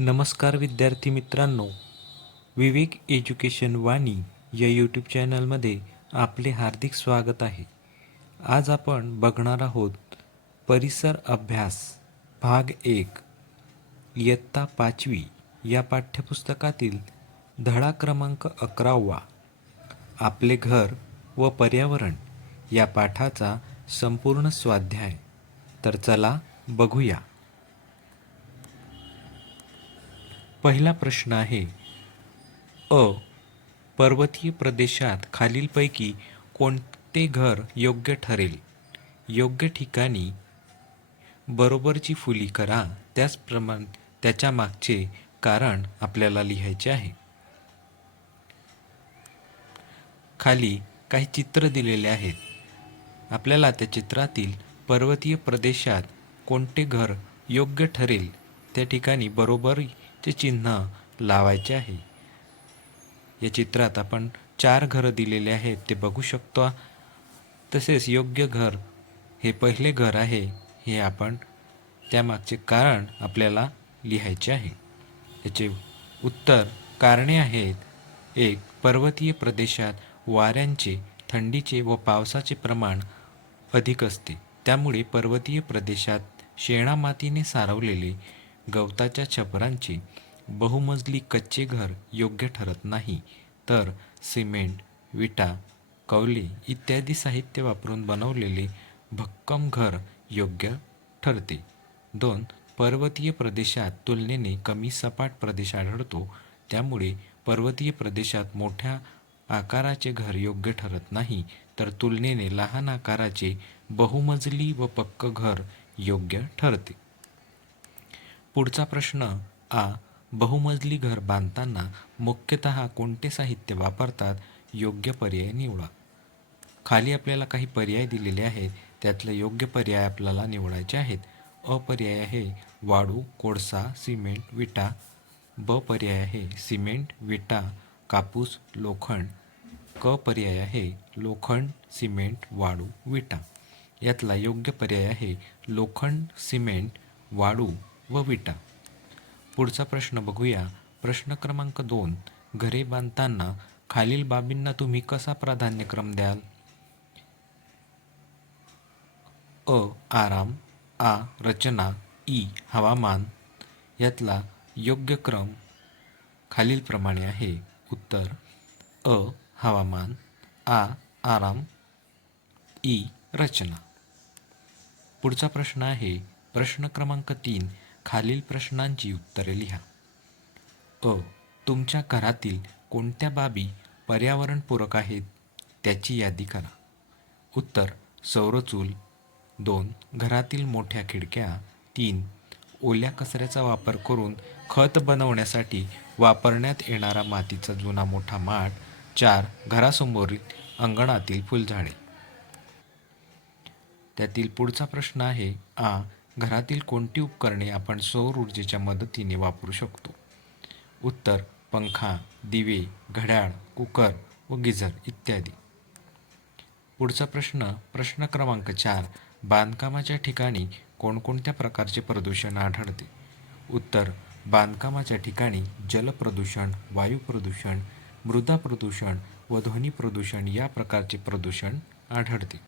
नमस्कार विद्यार्थी मित्रांनो विवेक एज्युकेशन वाणी या यूट्यूब चॅनलमध्ये आपले हार्दिक स्वागत आहे. आज आपण बघणार आहोत परिसर अभ्यास भाग एक इयत्ता पाचवी या पाठ्यपुस्तकातील धडा क्रमांक अकरावा आपले घर व पर्यावरण या पाठाचा संपूर्ण स्वाध्याय. तर चला बघूया. पहिला प्रश्न आहे अ पर्वतीय प्रदेशात खालीलपैकी कोणते घर योग्य ठरेल? योग्य ठिकाणी बरोबरची फुली करा त्याचप्रमाणे त्याच्या मागचे कारण आपल्याला लिहायचे आहे. खाली काही चित्र दिलेले आहेत. आपल्याला त्या चित्रातील पर्वतीय प्रदेशात कोणते घर योग्य ठरेल? त्या ठिकाणी ते चिन्ह लावायचे आहे. या चित्रात आपण चार घरं दिलेले आहेत ते बघू शकतो. तसेच योग्य घर हे पहिले घर आहे हे आपण त्यामागचे कारण आपल्याला लिहायचे आहे. याचे उत्तर कारणे आहेत. एक पर्वतीय प्रदेशात वाऱ्यांचे थंडीचे व पावसाचे प्रमाण अधिक असते. त्यामुळे पर्वतीय प्रदेशात शेणामातीने सारवलेले गवताच्या छपरांचे बहुमजली कच्चे घर योग्य ठरत नाही. तर सिमेंट विटा कौले इत्यादी साहित्य वापरून बनवलेले भक्कम घर योग्य ठरते. दोन पर्वतीय प्रदेशात तुलनेने कमी सपाट प्रदेश आढळतो. त्यामुळे पर्वतीय प्रदेशात मोठ्या आकाराचे घर योग्य ठरत नाही. तर तुलनेने लहान आकाराचे बहुमजली व पक्क घर योग्य ठरते. पुढचा प्रश्न आ बहुमजली घर बांधताना मुख्यतः कोणते साहित्य वापरतात? योग्य पर्याय निवडा. खाली आपल्याला काही पर्याय दिलेले आहेत. त्यातले योग्य पर्याय आपल्याला निवडायचे आहेत. अ पर्याय आहे वाळू कोळसा सिमेंट विटा. ब पर्याय आहे सिमेंट विटा कापूस लोखंड. क पर्याय आहे लोखंड सिमेंट वाळू विटा. यातला योग्य पर्याय आहे लोखंड सिमेंट वाळू व विटा. पुढचा प्रश्न बघूया. प्रश्न क्रमांक दोन. घरे बांधताना खालील बाबींना तुम्ही कसा प्राधान्यक्रम द्याल? अ. आराम. आ. रचना. ई. हवामान. यातला योग्य क्रम खालीलप्रमाणे आहे. उत्तर. अ. हवामान. आ. आराम. ई. रचना. पुढचा प्रश्न आहे. प्रश्न क्रमांक तीन. खालील प्रश्नांची उत्तरे लिहा. अ. तुमच्या घरातील कोणत्या बाबी पर्यावरणपूरक आहेत? त्याची यादी करा. उत्तर. सौरचूल. दोन. घरातील मोठ्या खिडक्या. तीन. ओल्या कचऱ्याचा वापर करून खत बनवण्यासाठी वापरण्यात येणारा मातीचा जुना मोठा माठ. चार. घरासमोरील अंगणातील फुलझाडे. त्यातील पुढचा प्रश्न आहे आ. घरातील कोणती उपकरणे आपण सौर ऊर्जेच्या मदतीने वापरू शकतो? उत्तर पंखा दिवे घड्याळ कुकर व गिझर इत्यादी. पुढचा प्रश्न प्रश्न क्रमांक चार बांधकामाच्या ठिकाणी कोणकोणत्या प्रकारचे प्रदूषण आढळते? उत्तर बांधकामाच्या ठिकाणी जलप्रदूषण वायू प्रदूषण मृदा प्रदूषण व ध्वनी प्रदूषण या प्रकारचे प्रदूषण आढळते.